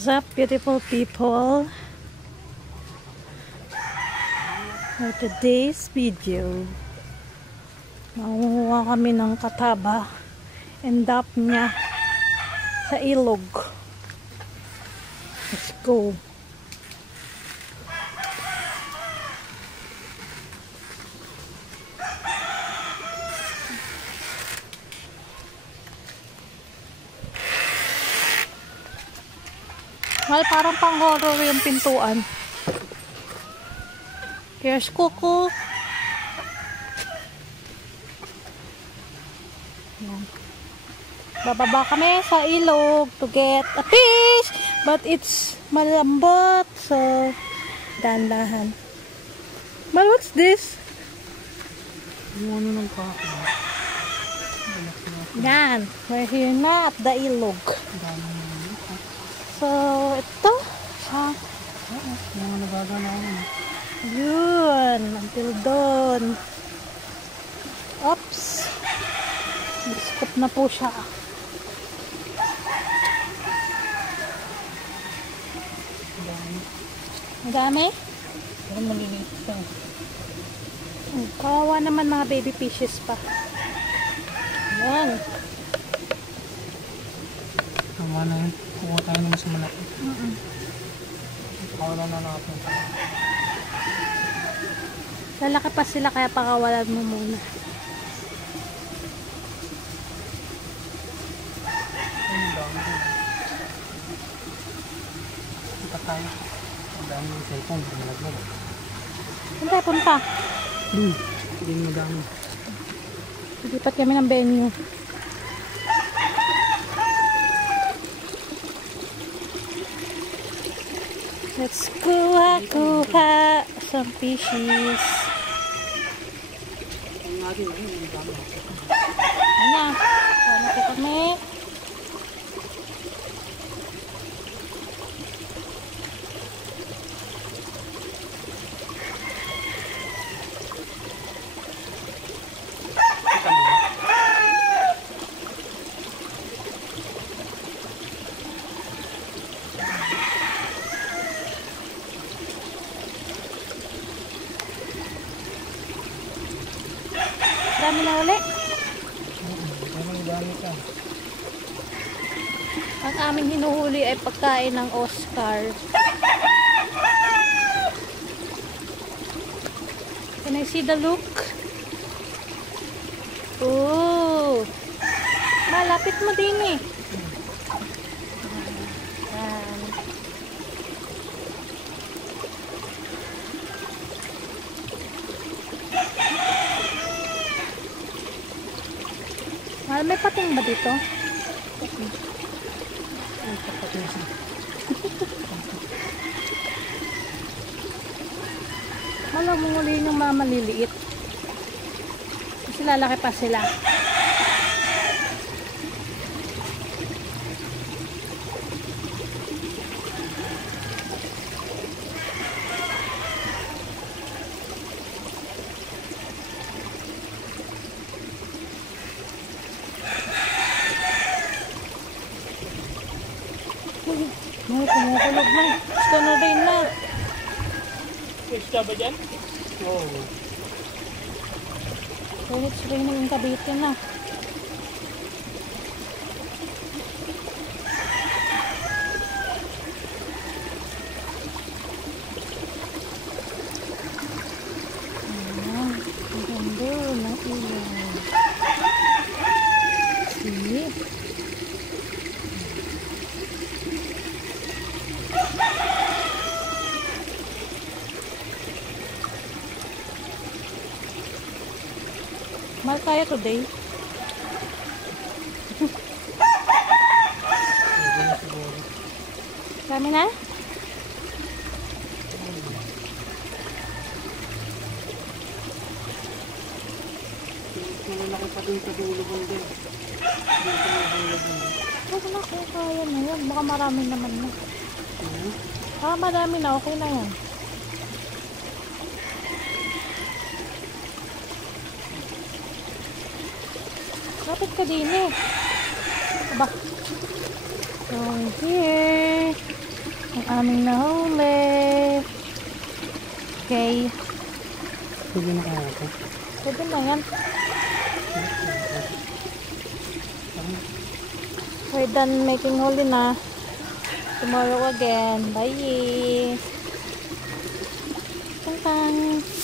What's up, beautiful people? For today's video, nangunguha kami ng kataba and dap niya sa ilog. Let's go. Well, parang pang-horror yung pintuan. Here's Kuku. Yan. Bababa kami sa ilog to get a fish. But it's malambot. So, dahan-dahan. But what's this? Ano ng kako? Yan. We're here na at the ilog. So, ito. Mga nagagana ako. Yun. Until doon. Oops. Scoop na po siya. Madami? Pero maliliit pa. Kawawa naman mga baby fishes pa. Yan. Tama na yun. Kuha tayo naman sa malaki. Pakawalan na natin. Lalaki pa sila kaya pakawalan mo muna. Ang dami din. Punta tayo. Ang dami yung cellphone. Malaglag. Saan tayo punta? Hindi mo dami. Lipat kami ng venue. Let's kuha some fishes. Ang natin ay ang dami. Ano? Sana po kami. Dami na ulit. Dami ka. Ang aming hinuhuli ay pagkain ng Oscar. Can I see the look? Oh! Malapit mo din eh. Yan. May pating ba dito? Wala mong uli yung mga maliliit. Kasi lalaki pa sila. May kumukulog na. Gusto na rin na. Fish ka ba dyan? Oo. So it's raining in Cavite na. Ayan. Ang ganda ng ilog. See? Mahal tayo today. Kami na? Malaki pa dun sa dulo ko din. Huwag na kung kaya na yan. Baka marami naman na. Marami na. Okay na yan. Lapit ka din eh. Aba. So here. aming nahuli. Okay. Pwede na kaya ito. Pwede na yan. We're done making huli na. Tomorrow again. Bye. Tang-tang.